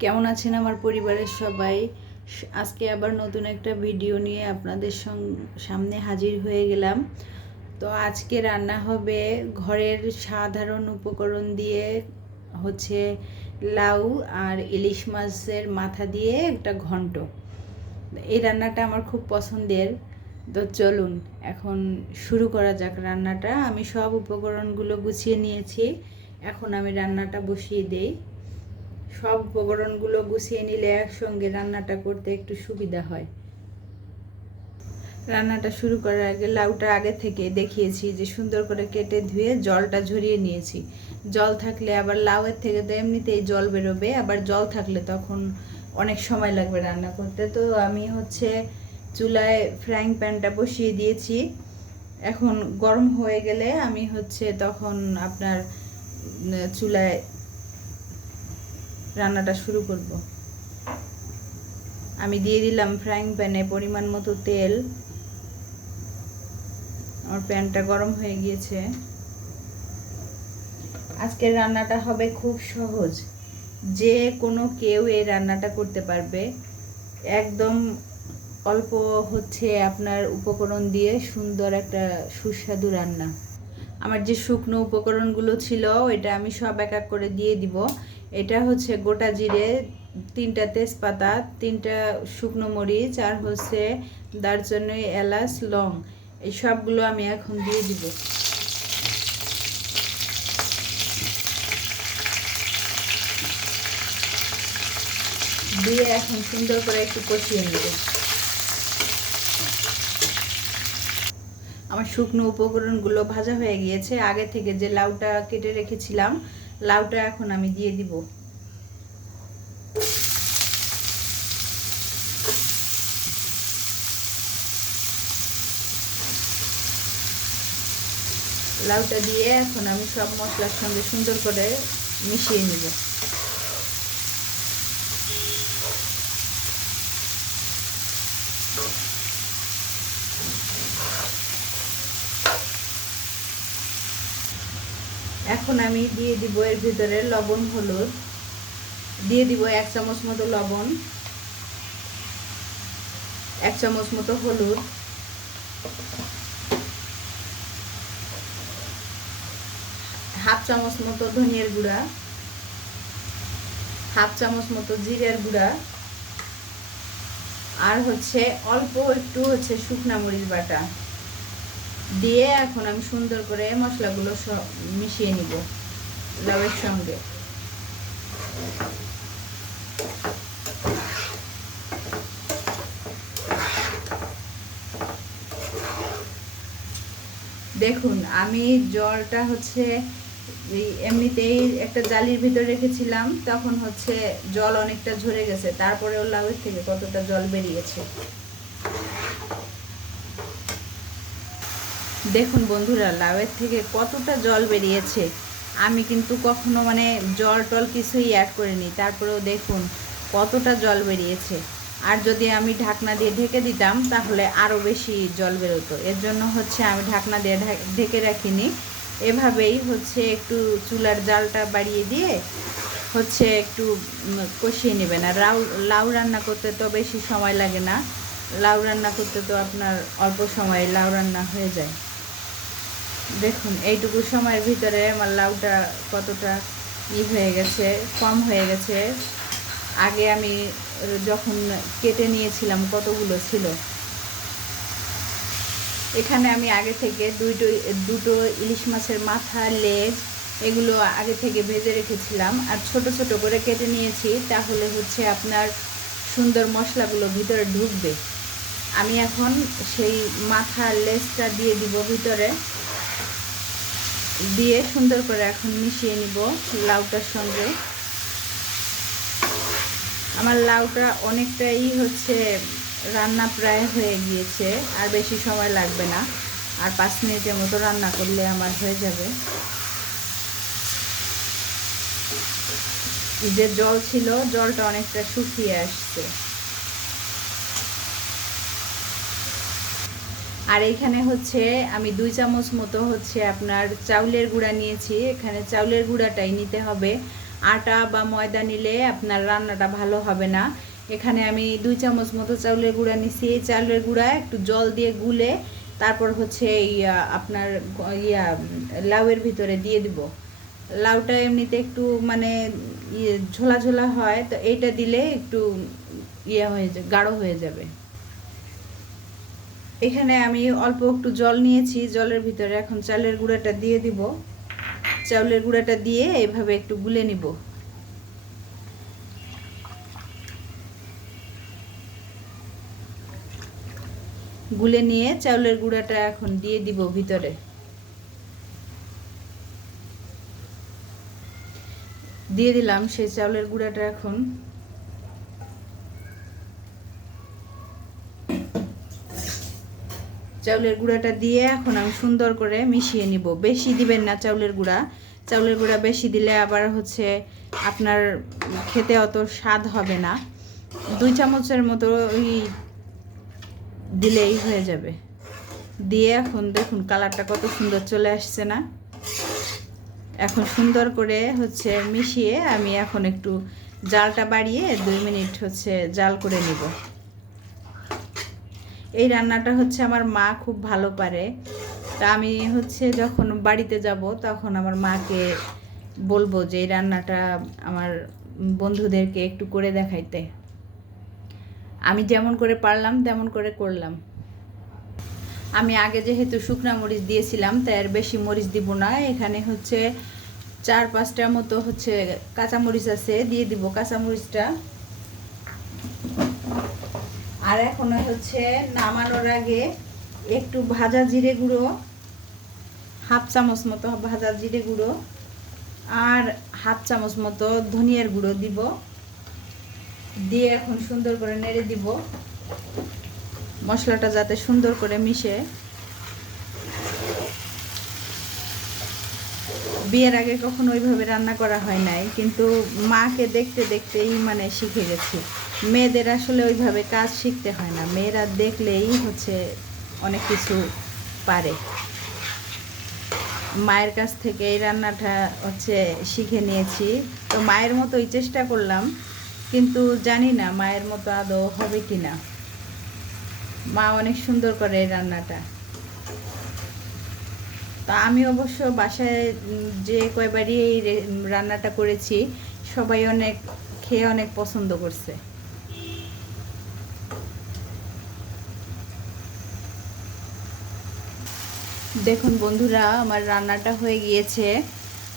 কেমন আছেন আমার পরিবারের সবাই? আজকে আবার নতুন একটা ভিডিও নিয়ে আপনাদের সামনে হাজির হয়ে গেলাম। তো আজকে রান্না হবে ঘরের সাধারণ উপকরণ দিয়ে, হচ্ছে লাউ আর ইলিশ মাছের মাথা দিয়ে একটা ঘন্ট। এই রান্নাটা আমার খুব পছন্দের। তো চলুন এখন শুরু করা যাক রান্নাটা। আমি সব উপকরণগুলো গুছিয়ে নিয়েছি, এখন আমি রান্নাটা বসিয়ে দেই। সব উপকরণগুলো গুছিয়ে নিলে একসঙ্গে রান্নাটা করতে একটু সুবিধা হয়। রান্নাটা শুরু করার আগে লাউটা আগে থেকে দেখিয়েছি যে সুন্দর করে কেটে ধুয়ে জলটা ঝরিয়ে নিয়েছি। জল থাকলে আবার লাউয়ের থেকে তো এমনিতেই জল বেরোবে, আবার জল থাকলে তখন অনেক সময় লাগবে রান্না করতে। তো আমি চুলায় ফ্রাইং প্যানটা বসিয়ে দিয়েছি। এখন গরম হয়ে গেলে আমি তখন আপনার চুলায় রান্নাটা শুরু করব। আমি দিয়ে দিলাম ফ্রাইং প্যানে পরিমাণ মতো তেল। আমার প্যানটা গরম হয়ে গিয়েছে। আজকের রান্নাটা হবে খুব সহজ, যে কোনো কেউ এই রান্নাটা করতে পারবে। একদম অল্প আপনার উপকরণ দিয়ে সুন্দর একটা সুস্বাদু রান্না। আমার যে শুকনো উপকরণগুলো ছিল এটা আমি সব এক এক করে দিয়ে দিব। এটা গোটা জিরে, 3টা তেজপাতা, 3টা শুকনো মরিচ, আর দারচিনি, এলাচ, লং, এই সবগুলো আমি এখন দিয়ে দিব। দিয়ে এখন সুন্দর করে একটু কষিয়ে নেব। আমার শুকনো উপকরণগুলো ভাজা হয়ে গিয়েছে। আগে থেকে যে লাউটা কেটে রেখেছিলাম, লাউটা এখন আমি দিয়ে দিব। লাউটা দিয়ে এখন আমি সব মশলার সঙ্গে সুন্দর করে মিশিয়ে নিব। এখন আমি দিয়ে দিব এর ভিতরে লবণ, হলুদ দিয়ে দিব 1 চামচ মতো লবণ, 1 চামচ মতো হলুদ, 1/2 চামচ মতো ধনিয়ার গুঁড়া, 1/2 চামচ মতো জিরার গুঁড়া, আর অল্প একটু শুকনা মরিচ বাটা দিয়ে এখন আমি সুন্দর করে মশলাগুলো সব মিশিয়ে নিব লাউয়ের সঙ্গে। দেখুন আমি জলটা এমনিতেই একটা জালির ভিতরে রেখেছিলাম, তখন জল অনেকটা ঝরে গেছে, তারপরেও লাউয়ের থেকে কতটা জল বেরিয়েছে দেখুন বন্ধুরা, লাউয়ের থেকে কতটা জল বেরিয়েছে। আমি কিন্তু কখনো জল টল কিছুই অ্যাড করিনি, তারপরেও দেখুন কতটা জল বেরিয়েছে। আর যদি আমি ঢাকনা দিয়ে ঢেকে দিতাম তাহলে আরও বেশি জল বেরোতো। এর জন্য আমি ঢাকনা দিয়ে ঢেকে রাখিনি। এভাবেই একটু চুলার জালটা বাড়িয়ে দিয়ে একটু কষিয়ে নেবেন। আর লাউ রান্না করতে তো বেশি সময় লাগে না, লাউ রান্না করতে তো আপনার অল্প সময়ে লাউ রান্না হয়ে যায়। দেখুন এইটুকু সময়ের ভিতরে আমার লাউটা কতটা হয়ে গেছে, কম হয়ে গেছে। আগে আমি যখন কেটে নিয়েছিলাম কতগুলো ছিল। এখানে আমি আগে থেকে দুটো ইলিশ মাছের মাথা, লেজ, এগুলো আগে থেকে ভেজে রেখেছিলাম আর ছোট ছোট করে কেটে নিয়েছি, তাহলে আপনার সুন্দর মশলাগুলো ভিতরে ঢুকবে। আমি এখন সেই মাথার লেজটা দিয়ে দিব ভিতরে, দিয়ে সুন্দর করে এখন মিশিয়ে নিব লাউটার সঙ্গে। আমার লাউটা অনেকটাই রান্না প্রায় হয়ে গিয়েছে, আর বেশি সময় লাগবে না, আর 5 মিনিটের মতো রান্না করলে আমার হয়ে যাবে। যে জল ছিল জলটা অনেকটা শুকিয়ে আসছে। আর এখানে আমি 2 চামচ মতো আপনার চাউলের গুঁড়া নিয়েছি। এখানে চাউলের গুঁড়াটাই নিতে হবে। আটা বা ময়দা নিলে আপনার রান্নাটা ভালো হবে না। এখানে আমি 2 চামচ মতো চাউলের গুঁড়া নিছি। এই চাউলের গুঁড়া একটু জল দিয়ে গুলে তারপর হচ্ছে আপনার লাউয়ের ভিতরে দিয়ে দিব। লাউটা এমনিতে একটু মানে ঝোলা ঝোলা হয়, তো এইটা দিলে একটু হয়ে যাবে, গাঢ় হয়ে যাবে। এখানে আমি অল্প একটু জল নিয়েছি, জলের ভিতরে এখন চালের গুঁড়াটা দিয়ে দিব। চাউলের গুঁড়াটা দিয়ে এভাবে একটু গুলে নিব। গুলে নিয়ে চাউলের গুঁড়াটা এখন দিয়ে দিব ভিতরে। দিয়ে দিলাম সেই চাউলের গুঁড়াটা। এখন চাউলের গুঁড়াটা দিয়ে এখন আমি সুন্দর করে মিশিয়ে নিব। বেশি দিবেন না চাউলের গুঁড়া, চাউলের গুঁড়া বেশি দিলে আবার হচ্ছে আপনার খেতে অত স্বাদ হবে না। 2 চামচের মতো দিলেই হয়ে যাবে। দিয়ে এখন দেখুন কালারটা কত সুন্দর চলে আসছে না। এখন সুন্দর করে হচ্ছে মিশিয়ে আমি এখন একটু জালটা বাড়িয়ে 2 মিনিট হচ্ছে জাল করে নিব। এই রান্নাটা হচ্ছে আমার মা খুব ভালো পারে। তা আমি হচ্ছে যখন বাড়িতে যাব তখন আমার মাকে বলবো যে এই রান্নাটা আমার বন্ধুদেরকে একটু করে দেখাইতে। আমি যেমন করে পারলাম তেমন করে করলাম। আমি আগে যেহেতু শুকনা মরিচ দিয়েছিলাম তাই আর বেশি মরিচ দিব না। এখানে হচ্ছে 4-5টা মতো হচ্ছে কাঁচামরিচ আছে, দিয়ে দিব কাঁচামরিচটা। আর এখন হচ্ছে নামানোর আগে একটু ভাজা জিরে গুঁড়ো, 1/2 চামচ মতো ভাজা জিরে গুঁড়ো আর 1/2 চামচ মতো ধনিয়ার গুঁড়ো দিব। দিয়ে এখন সুন্দর করে নেড়ে দিব মশলাটা যাতে সুন্দর করে মিশে। বিয়ের আগে কখনো ওইভাবে রান্না করা হয় নাই, কিন্তু মাকে দেখতে দেখতেই মানে শিখে গেছি। মেয়েদের আসলে ওইভাবে কাজ শিখতে হয় না, মেয়েরা দেখলেই হচ্ছে অনেক কিছু পারে। মায়ের কাছ থেকে এই রান্নাটা হচ্ছে শিখে নিয়েছি। তো মায়ের মতোই চেষ্টা করলাম, কিন্তু জানি না মায়ের মতো আদৌ হবে কি না। মা অনেক সুন্দর করে এই রান্নাটা। তা আমি অবশ্য বাসায় যে কয়বারই এই রান্নাটা করেছি সবাই অনেক খেয়ে অনেক পছন্দ করছে। দেখুন বন্ধুরা, আমার রান্নাটা হয়ে গিয়েছে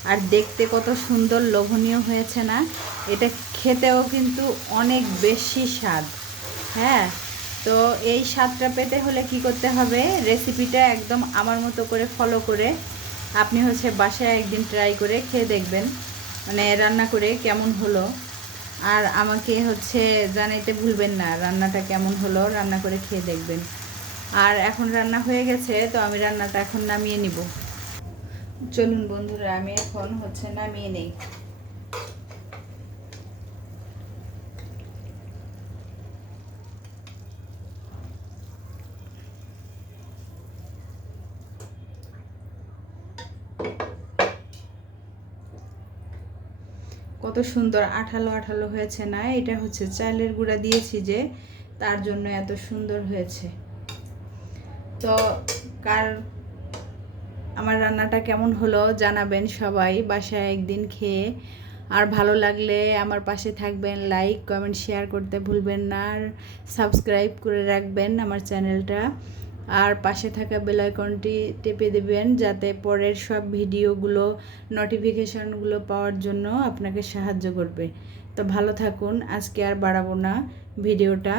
আর দেখতে কত সুন্দর লোভনীয় হয়েছে না। এটা খেতেও কিন্তু অনেক বেশি স্বাদ। হ্যাঁ, তো এই স্বাদটা পেতে হলে কি করতে হবে, রেসিপিটা একদম আমার মতো করে ফলো করে আপনি হচ্ছে বাসায় একদিন ট্রাই করে খেয়ে দেখবেন, মানে রান্না করে কেমন হলো। আর আমাকে হচ্ছে জানাইতে ভুলবেন না রান্নাটা কেমন হলো, রান্না করে খেয়ে দেখবেন। আর এখন রান্না হয়ে গেছে, তো আমি রান্নাটা এখন নামিয়ে নিব। চলুন বন্ধুরা, আমি এখন হচ্ছে নামিয়ে নেই। কত সুন্দর আঠালো আঠালো হয়েছে না। এটা হচ্ছে চালের গুঁড়া দিয়েছি যে, তার জন্য এত সুন্দর হয়েছে। তো কার আমার রান্নাটা কেমন হলো জানাবেন সবাই বাসায় একদিন খেয়ে। আর ভালো লাগলে আমার পাশে থাকবেন, লাইক কমেন্ট শেয়ার করতে ভুলবেন না, আর সাবস্ক্রাইব করে রাখবেন আমার চ্যানেলটা। আর পাশে থাকা বেল আইকনটি টেপে দেবেন যাতে পরের সব ভিডিওগুলো নোটিফিকেশনগুলো পাওয়ার জন্য আপনাকে সাহায্য করবে। তো ভালো থাকুন, আজকে আর বাড়াবো না ভিডিওটা।